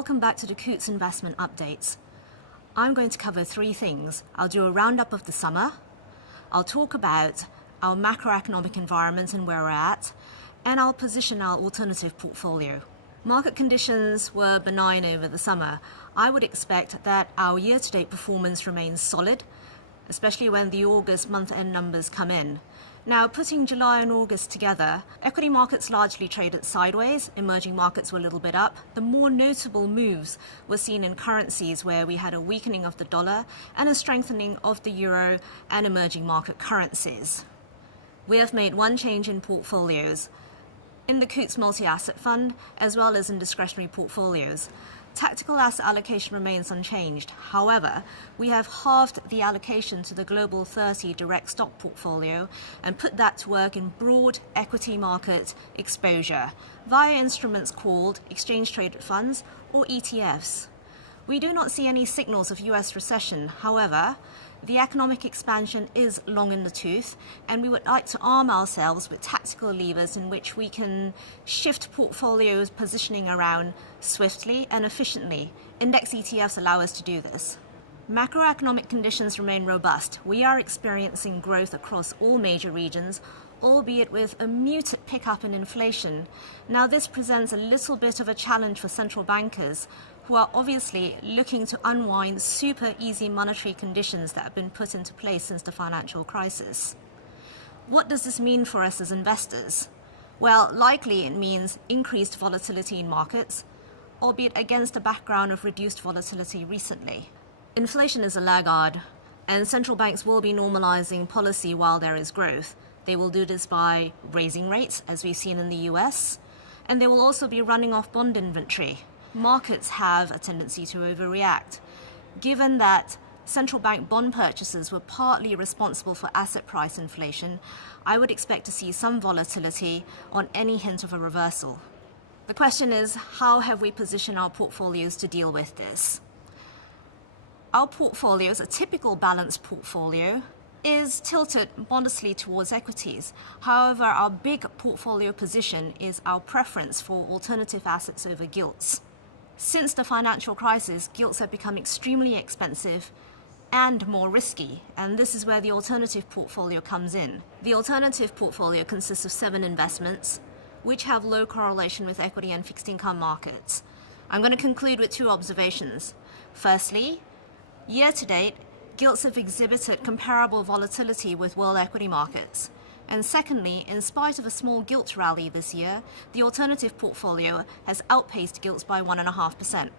Welcome back to the Coutts Investment Updates. I'm going to cover three things. I'll do a roundup of the summer, I'll talk about our macroeconomic environment and where we're at, and I'll position our alternative portfolio. Market conditions were benign over the summer. I would expect that our year-to-date performance remains solid, especially when the August month-end numbers come in. Now, putting July and August together, equity markets largely traded sideways, emerging markets were a little bit up. The more notable moves were seen in currencies where we had a weakening of the dollar and a strengthening of the euro and emerging market currencies. We have made one change in portfolios, in the Coutts Multi-Asset Fund, as well as in discretionary portfolios. Tactical asset allocation remains unchanged. However, we have halved the allocation to the Global 30 direct stock portfolio and put that to work in broad equity market exposure via instruments called exchange-traded funds or ETFs. We do not see any signals of US recession. However, the economic expansion is long in the tooth, and we would like to arm ourselves with tactical levers in which we can shift portfolios positioning around swiftly and efficiently. Index ETFs allow us to do this. Macroeconomic conditions remain robust. We are experiencing growth across all major regions, albeit with a muted pickup in inflation. Now, this presents a little bit of a challenge for central bankers, who are obviously looking to unwind super easy monetary conditions that have been put into place since the financial crisis. What does this mean for us as investors? Well, likely it means increased volatility in markets, albeit against a background of reduced volatility recently. Inflation is a laggard, and central banks will be normalizing policy while there is growth. They will do this by raising rates, as we've seen in the US, and they will also be running off bond inventory. Markets have a tendency to overreact. Given that central bank bond purchases were partly responsible for asset price inflation, I would expect to see some volatility on any hint of a reversal. The question is, how have we positioned our portfolios to deal with this? Our portfolios, a typical balanced portfolio, is tilted modestly towards equities. However, our big portfolio position is our preference for alternative assets over gilts. Since the financial crisis, gilts have become extremely expensive and more risky, and this is where the alternative portfolio comes in. The alternative portfolio consists of 7 investments, which have low correlation with equity and fixed income markets. I'm going to conclude with 2 observations. Firstly, year to date, gilts have exhibited comparable volatility with world equity markets. And secondly, in spite of a small gilt rally this year, the alternative portfolio has outpaced gilts by 1.5%.